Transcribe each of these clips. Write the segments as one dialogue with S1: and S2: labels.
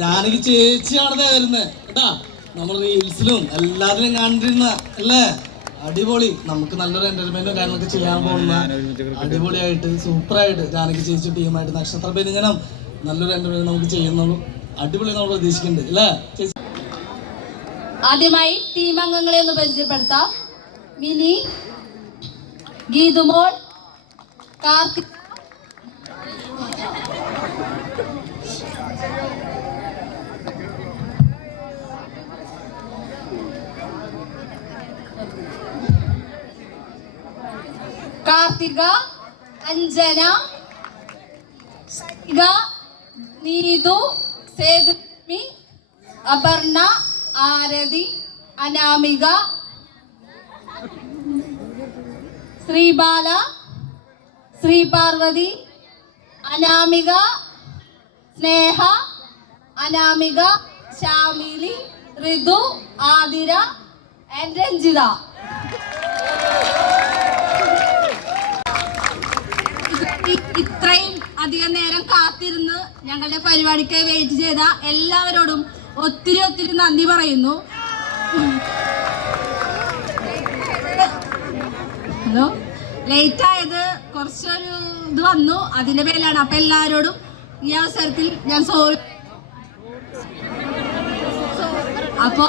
S1: ഞാനെനിക്ക് ചേച്ചിയാണ് വരുന്നത് കേട്ടാ നമ്മൾ റീൽസിലും എല്ലാത്തിലും കണ്ടിരുന്ന അല്ലേ? അടിപൊളി. നമുക്ക് നല്ലൊരു എന്റർടൈൻമെന്റും കാര്യങ്ങളൊക്കെ ചെയ്യാൻ പോകുന്ന അടിപൊളിയായിട്ട് സൂപ്പറായിട്ട് ജാനകി ചേച്ചി ടീമായിട്ട് നക്ഷത്ര പെരിഞ്ഞനം നല്ലൊരു എന്റർടൈൻമെന്റ് നമുക്ക് ചെയ്യുന്നുള്ളൂ. അടിപൊളി നമ്മൾ പ്രതീക്ഷിക്കുന്നുണ്ട് അല്ലേ? ചേച്ചി.
S2: ആദ്യമായി ടീം അംഗങ്ങളെ ഒന്ന് പരിചയപ്പെടുത്താം. മിനി ഗീതുമോൾ കാർത്തിക് കാർത്തിക അഞ്ജന നീതു സേതുമി അപർണ ആരതി അനാമിക ശ്രീബാല ശ്രീപാർവതി അനാമിക സ്നേഹ അനാമിക ശാമിലി ഋതു ആതിര ആൻഡ് രഞ്ജിത. ഞങ്ങളുടെ പരിപാടിക്ക് വെയിറ്റ് ചെയ്ത എല്ലാവരോടും ഒത്തിരി ഒത്തിരി നന്ദി പറയുന്നു. ഹലോ? ലേറ്റ് ആയത് കുറച്ചൊരു ഇത് വന്നു. അതിന്റെ പേരിലാണ് അപ്പൊ എല്ലാവരോടും ഈ അവസരത്തിൽ ഞാൻ സോറി അപ്പോ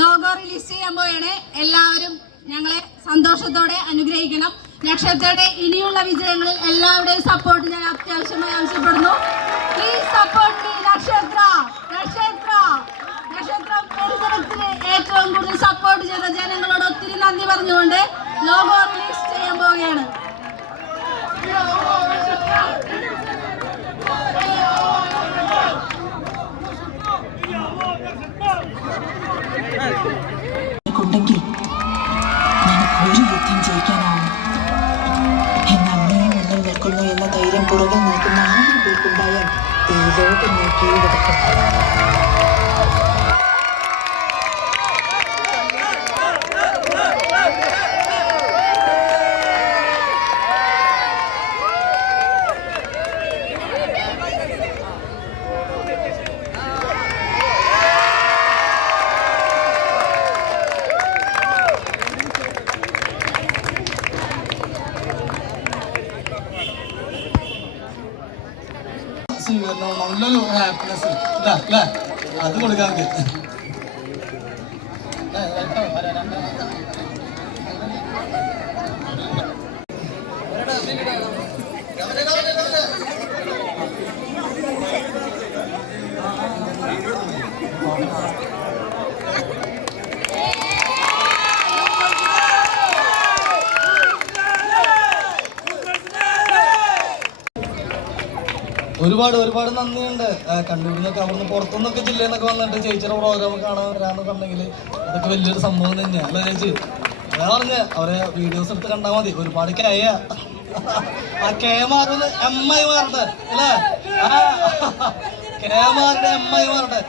S2: ലോഗോ റിലീസ് ചെയ്യാൻ പോയാണ്. എല്ലാവരും ഞങ്ങളെ സന്തോഷത്തോടെ അനുഗ്രഹിക്കണം. നക്ഷത്രയുടെ ഇനിയുള്ള വിജയങ്ങളിൽ എല്ലാവരുടെയും സപ്പോർട്ട് ഞാൻ അത്യാവശ്യമായി ആവശ്യപ്പെടുന്നു പ്ലീസ് സപ്പോർട്ട് മീ നക്ഷത്ര നക്ഷത്ര നക്ഷത്ര പരിസരത്തിന് ഏറ്റവും കൂടുതൽ സപ്പോർട്ട് ചെയ്ത ജനങ്ങളോട് ഒത്തിരി നന്ദി പറഞ്ഞുകൊണ്ട് ലോഗോ റിലീസ് ചെയ്യാൻ പോവുകയാണ്.
S3: എന്ന ധൈര്യം പുറകിൽ നിൽക്കുന്ന ആയിരം പേർക്കുണ്ടായാൽ ഈ ലോകം
S1: സ്വീകരണം നല്ലൊരു ഹാപ്പിനെസ് അല്ലേ അല്ലേ അത് കൊടുക്കാൻ നമുക്ക്. ഏ, ഒരുപാട് ഒരുപാട് നന്ദിയുണ്ട് കണ്ണൂരിൽ അവിടുന്ന് പുറത്തുനിന്നൊക്കെ ജില്ലയിൽ നിന്നൊക്കെ വന്നിട്ട് ചേച്ചിയുടെ പ്രോഗ്രാം കാണാൻ വരാന്നൊക്കെ ഉണ്ടെങ്കിൽ അതൊക്കെ വലിയൊരു സംഭവം തന്നെയാണ് അല്ലേ ചേച്ചി അതാ പറഞ്ഞ അവരെ വീഡിയോസ് എടുത്ത് കണ്ടാൽ മതി ഒരുപാട് കയ ആ കെ മാറുന്നത് എം ഐ മാറട്ടെ അല്ലേ കെ മാറുടെ എം ഐ മാറട്ടെ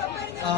S1: ആ